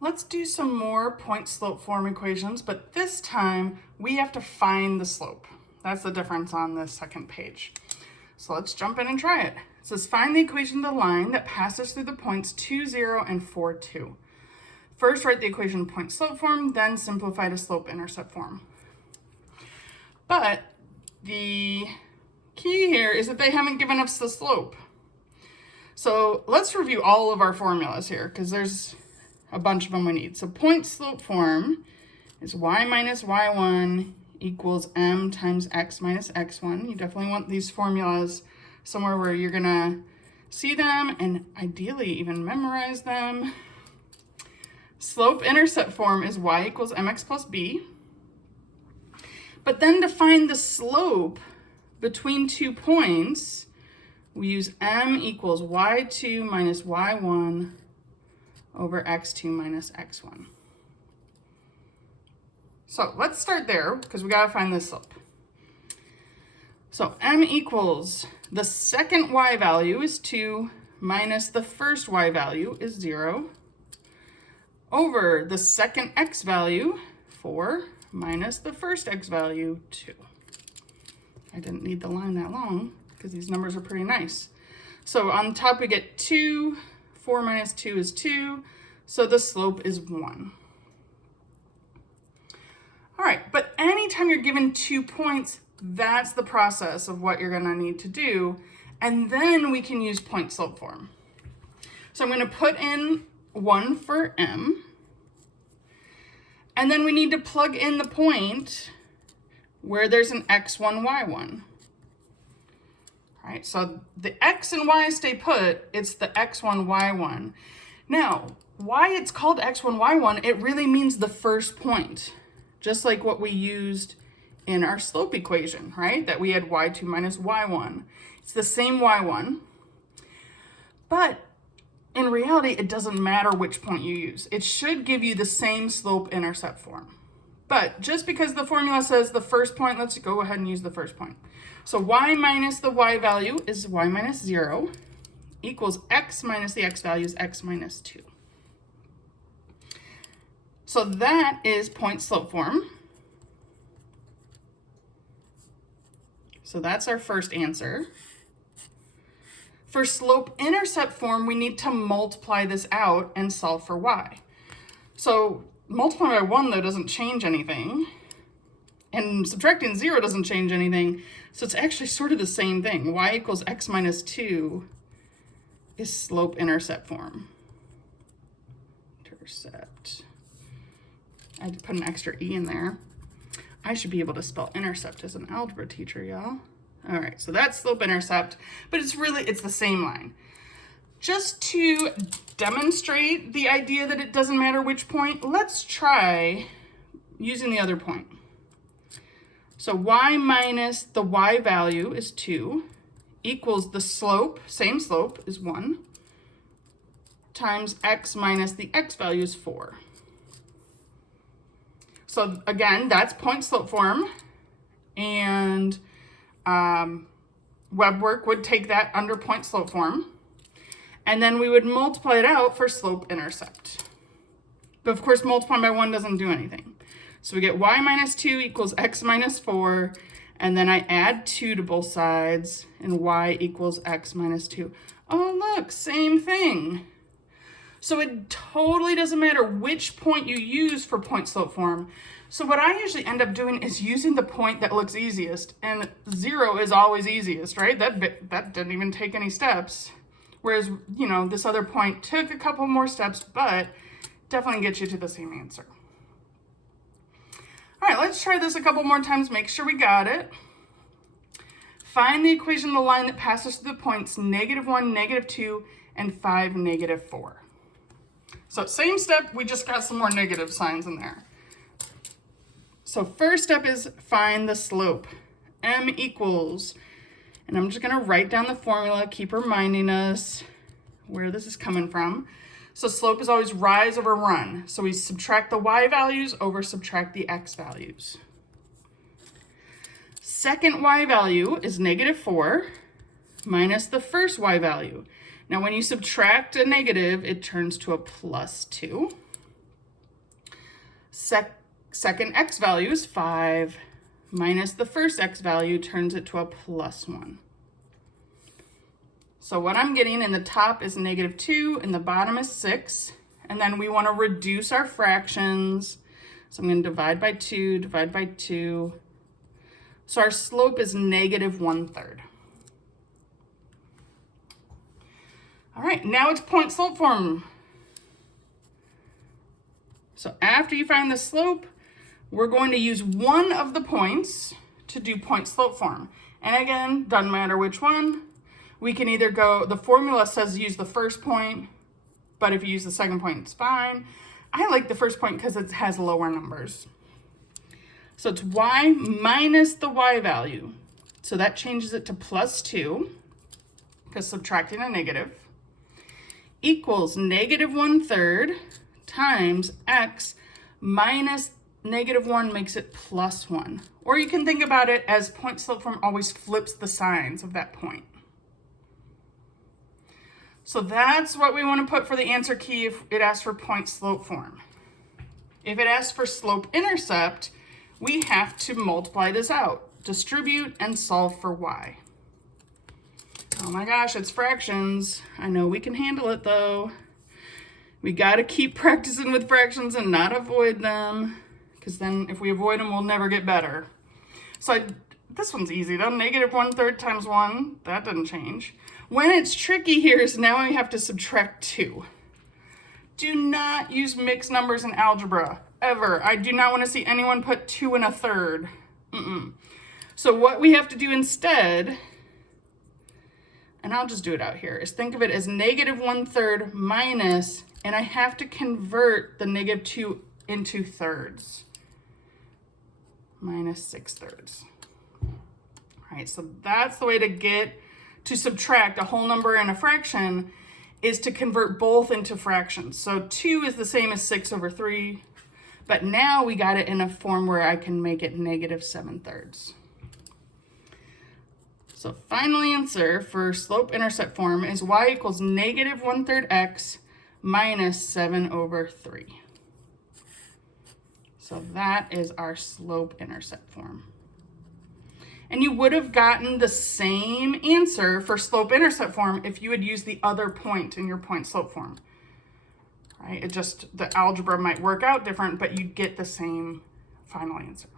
Let's do some more point slope form equations, but this time we have to find the slope. That's the difference on this second page. So let's jump in and try it. It says find the equation of the line that passes through the points 2, 0, and 4, 2. First write the equation in point slope form, then simplify to slope intercept form. But the key here is that they haven't given us the slope. So let's review all of our formulas here because there's a bunch of them we need. So point slope form is y minus y1 equals m times x minus x1. You definitely want these formulas somewhere where you're gonna see them and ideally even memorize them. Slope intercept form is y equals mx plus b. But then to find the slope between 2 points, we use m equals y2 minus y1 over x2 minus x1. So let's start there because we gotta find the slope. So m equals the second y value is 2 minus the first y value is 0 over the second x value, 4, minus the first x value, 2. I didn't need the line that long because these numbers are pretty nice. So on the top we get 2, 4 minus 2 is 2, so the slope is 1. All right, but anytime you're given 2 points, that's the process of what you're gonna need to do, and then we can use point slope form. So I'm gonna put in 1 for m, and then we need to plug in the point where there's an x1, y1. All right, so the x and y stay put, it's the x1, y1. Now, why it's called x1, y1, it really means the first point, just like what we used in our slope equation, right? That we had y2 minus y1. It's the same y1, but in reality, it doesn't matter which point you use. It should give you the same slope intercept form. But just because the formula says the first point, let's go ahead and use the first point. So y minus the y value is y minus 0 equals x minus the x value is x minus 2. So that is point slope form. So that's our first answer. For slope intercept form, we need to multiply this out and solve for y. So multiplying by 1 though doesn't change anything. And subtracting 0 doesn't change anything. So it's actually sort of the same thing. Y equals x minus 2 is slope intercept form. Intercept. I had to put an extra E in there. I should be able to spell intercept as an algebra teacher, y'all. All right, so that's slope intercept, but it's the same line. Just to demonstrate the idea that it doesn't matter which point, let's try using the other point. So y minus the y value is 2 equals the slope, same slope, is 1, times x minus the x value is 4. So again, that's point slope form, and WebWork would take that under point slope form, and then we would multiply it out for slope intercept. But of course, multiplying by 1 doesn't do anything. So we get y minus 2 equals x minus 4, and then I add 2 to both sides, and y equals x minus 2. Oh, look, same thing. So it totally doesn't matter which point you use for point slope form. So what I usually end up doing is using the point that looks easiest, and 0 is always easiest, right? That didn't even take any steps. Whereas, you know, this other point took a couple more steps, but definitely gets you to the same answer. All right, let's try this a couple more times, make sure we got it. Find the equation of the line that passes through the points -1, -2, and 5, -4. So same step, we just got some more negative signs in there. So first step is find the slope. M equals, and I'm just gonna write down the formula, keep reminding us where this is coming from. So slope is always rise over run. So we subtract the y values over subtract the x values. Second y value is -4 minus the first y value. Now when you subtract a negative, it turns to a +2. second x value is 5, minus the first x value turns it to a plus 1. So what I'm getting in the top is -2 and the bottom is 6. And then we want to reduce our fractions. So I'm going to divide by 2, divide by 2. So our slope is -1/3. All right, now it's point slope form. So after you find the slope, we're going to use one of the points to do point slope form. And again, doesn't matter which one. We can either go, the formula says use the first point, but if you use the second point, it's fine. I like the first point because it has lower numbers. So it's y minus the y value. So that changes it to +2, because subtracting a negative, equals -1/3 times x minus -1 makes it +1. Or you can think about it as point slope form always flips the signs of that point. So that's what we want to put for the answer key if it asks for point slope form. If it asks for slope intercept, we have to multiply this out, distribute, and solve for y. Oh my gosh, it's fractions. I know we can handle it though. We got to keep practicing with fractions and not avoid them, because then if we avoid them, we'll never get better. So this one's easy though. -1/3 times 1, that doesn't change. When it's tricky here is now we have to subtract 2. Do not use mixed numbers in algebra, ever. I do not want to see anyone put 2 1/3. So what we have to do instead, and I'll just do it out here, is think of it as -1/3 minus, and I have to convert the -2 into thirds. -6/3. All right, so that's the way to subtract a whole number and a fraction, is to convert both into fractions. So 2 is the same as 6/3, but now we got it in a form where I can make it -7/3. So final answer for slope-intercept form is y equals -1/3 x minus 7/3. So that is our slope-intercept form. And you would have gotten the same answer for slope-intercept form if you had used the other point in your point slope form. Right? It just, the algebra might work out different, but you'd get the same final answer.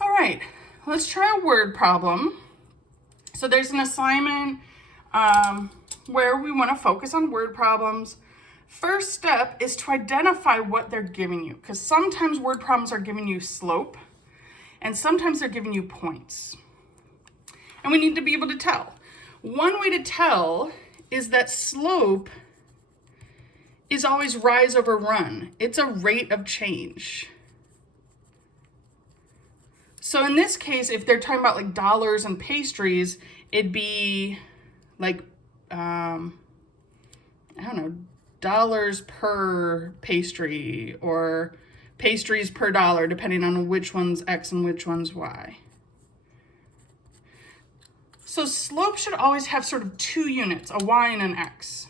All right, let's try a word problem. So there's an assignment where we want to focus on word problems. First step is to identify what they're giving you, because sometimes word problems are giving you slope, and sometimes they're giving you points. And we need to be able to tell. One way to tell is that slope is always rise over run. It's a rate of change. So in this case, if they're talking about like dollars and pastries, it'd be like, I don't know, dollars per pastry, or pastries per dollar, depending on which one's X and which one's Y. So slope should always have sort of 2 units, a Y and an X.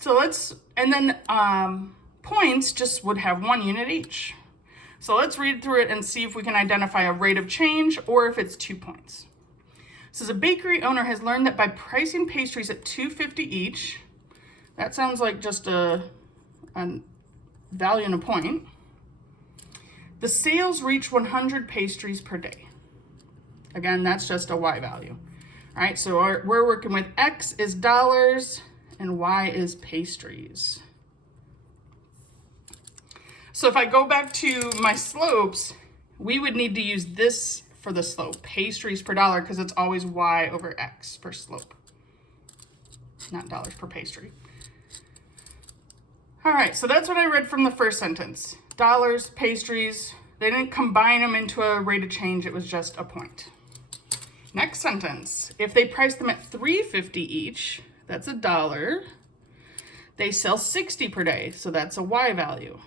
So and then points just would have 1 unit each. So let's read through it and see if we can identify a rate of change or if it's 2 points. It says a bakery owner has learned that by pricing pastries at $2.50 each, that sounds like just a value and a point, the sales reach 100 pastries per day. Again, that's just a Y value. All right, so we're working with X is dollars and Y is pastries. So if I go back to my slopes, we would need to use this for the slope, pastries per dollar, because it's always Y over X for slope, not dollars per pastry. All right, so that's what I read from the first sentence. Dollars, pastries, they didn't combine them into a rate of change, it was just a point. Next sentence, if they price them at $3.50 each, that's $1. They sell 60 per day, so that's a Y value.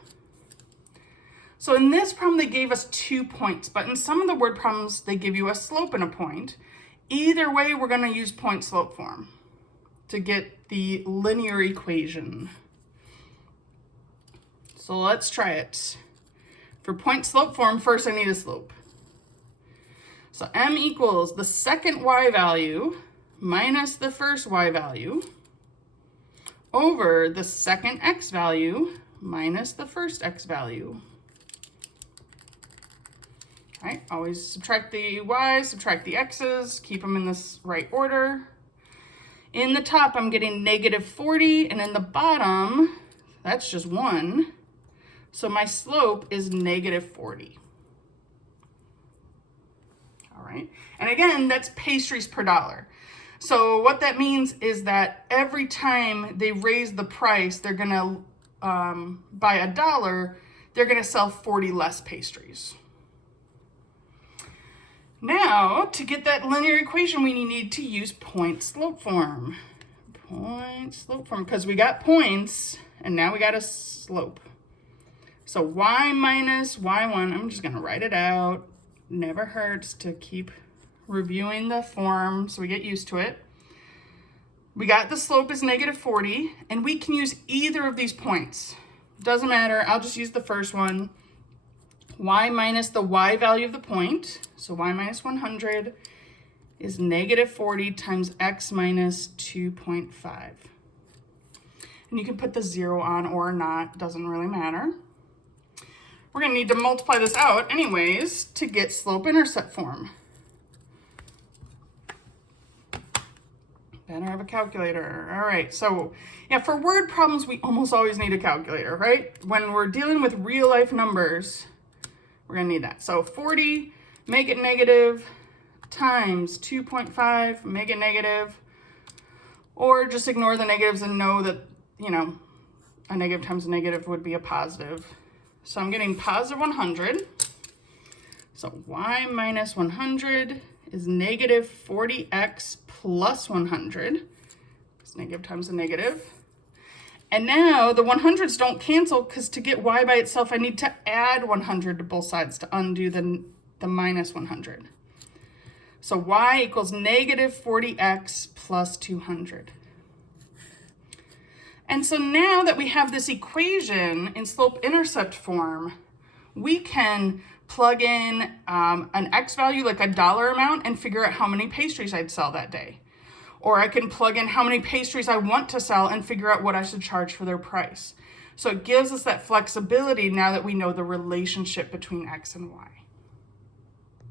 So in this problem, they gave us 2 points, but in some of the word problems, they give you a slope and a point. Either way, we're gonna use point slope form to get the linear equation. So let's try it. For point slope form, first I need a slope. So m equals the second y value minus the first y value over the second x value minus the first x value. All right, always subtract the y's, subtract the x's, keep them in this right order. In the top, I'm getting negative 40, and in the bottom, that's just 1. So my slope is negative 40. All right, and again, that's pastries per dollar. So what that means is that every time they raise the price, they're gonna, by $1, they're gonna sell 40 less pastries. Now, to get that linear equation, we need to use point slope form. Point slope form, because we got points, and now we got a slope. So y minus y1, I'm just gonna write it out. Never hurts to keep reviewing the form so we get used to it. We got the slope is negative 40, and we can use either of these points. Doesn't matter, I'll just use the first one. Y minus the y value of the point, so y minus 100 is negative 40 times x minus 2.5. And you can put the 0 on or not, doesn't really matter. We're gonna need to multiply this out anyways to get slope-intercept form. Better have a calculator. All right, so yeah, for word problems, we almost always need a calculator, right? When we're dealing with real life numbers, we're gonna need that. So 40, make it negative, times 2.5, make it negative, or just ignore the negatives and know that, you know, a negative times a negative would be a positive. So I'm getting positive 100. So y minus 100 is negative 40x plus 100. It's negative times a negative. And now the 100s don't cancel because to get y by itself, I need to add 100 to both sides to undo the minus 100. So y equals negative 40x plus 200. And so now that we have this equation in slope-intercept form, we can plug in an x value, like a dollar amount, and figure out how many pastries I'd sell that day. Or I can plug in how many pastries I want to sell and figure out what I should charge for their price. So it gives us that flexibility now that we know the relationship between x and y.